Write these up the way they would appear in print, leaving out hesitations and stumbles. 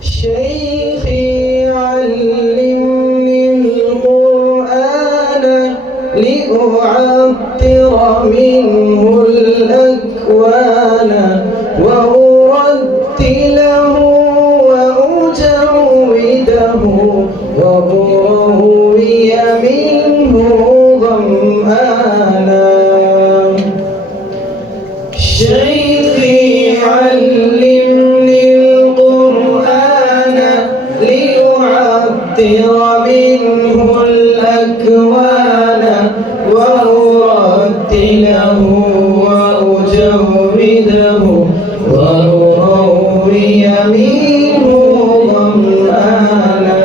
شيخي علمني القرآن لأعطر منه الأكوان وأرتله وأجوده وأروي منه ظمآنا شيخي علمني القرآن لأعطر منه الأكوان وأرتله وأجوده وأروي منه ظمآنا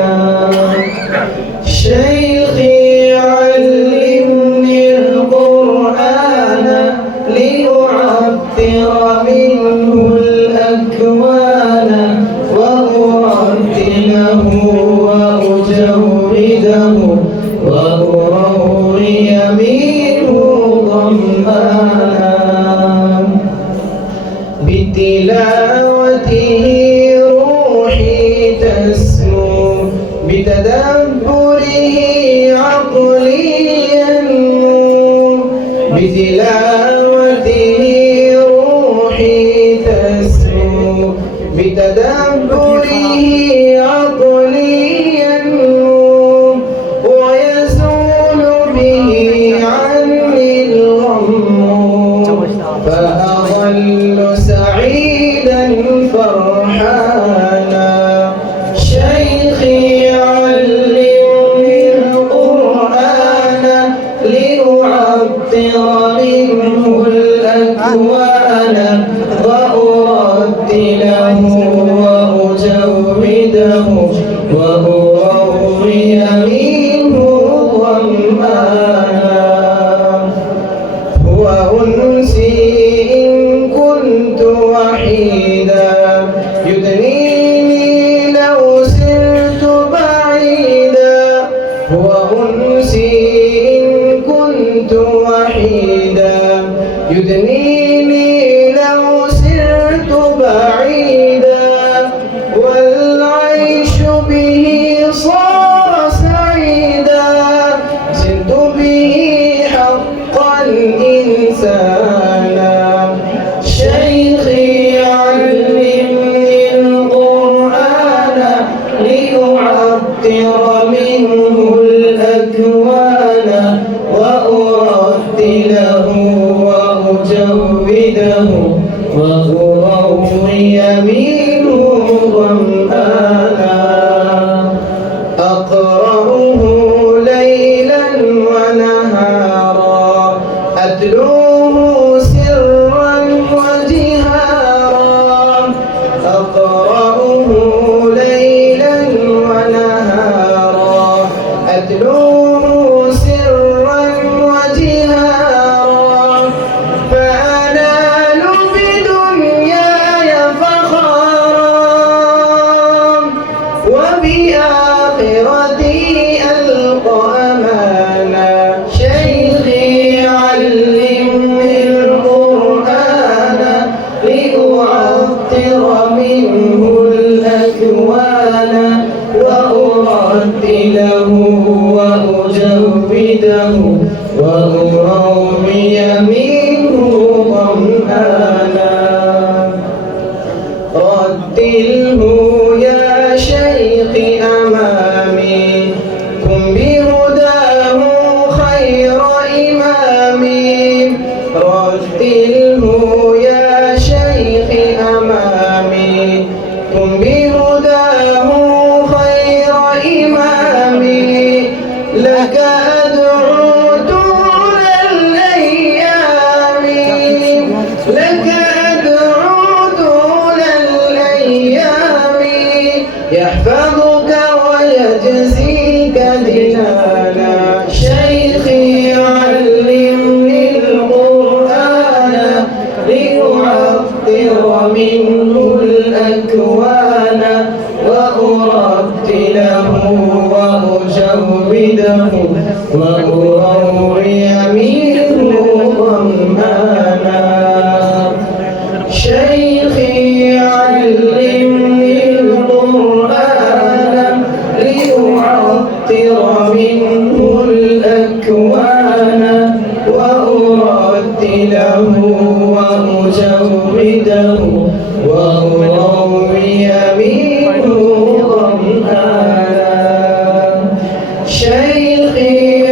شيخي علمني القرآن لأعطر منه الأكوان وأرتله وأجوده وأروي منه ظمآنا بتلاوته روحي تسمو بتدبره عقلي ينمو بتلاوته روحي تسمو بتدبره عقلي ينمو ويزول به عني الغم فأظل سعيدا فرحانا شيخي علمني القرآن لأعطر منه الأكوان وأرتله وأجوده وأروي منه ظمآنا هو أنسي إن كنت وحيدا يدنيني لو سرت بعيدا هو أنسي إن كنت وحيدا يدنيني لو سرت بعيدا والعيش به صار سعيدا زدت به حقا إنسانا شيخي علمني القرآن لأعطر منه الأكوان وأرتله وأجوده وأروي منه ظمآنا أقرأه ليلا ونهارا أتلوه سرا وجهارا أقرأه ليلا ونهارا أتلوه سرا وجهارا فأنال بدنياي فخرا وبآخرتي ألقى أمانا شيخي علمني القرآن لأعطر منه الأكوان وأرتله وأجوده وأروي منه ظمآنا رتله يا شيخ أمامي كن بهداه خير إمامي رتله يا شيخ أمامي كن بهداه خير إمامي لك أدعو طول الأيام لك أدعو طول الأيام يحفظك ويجزيك دينانا شيخي علمني القرآن لأعطر منه الأكوان وأرتله وأجوده وأروي منه ظمآنا شيخي القرآن وأرتله وأجوده وأروي منه ظمآنا شيخي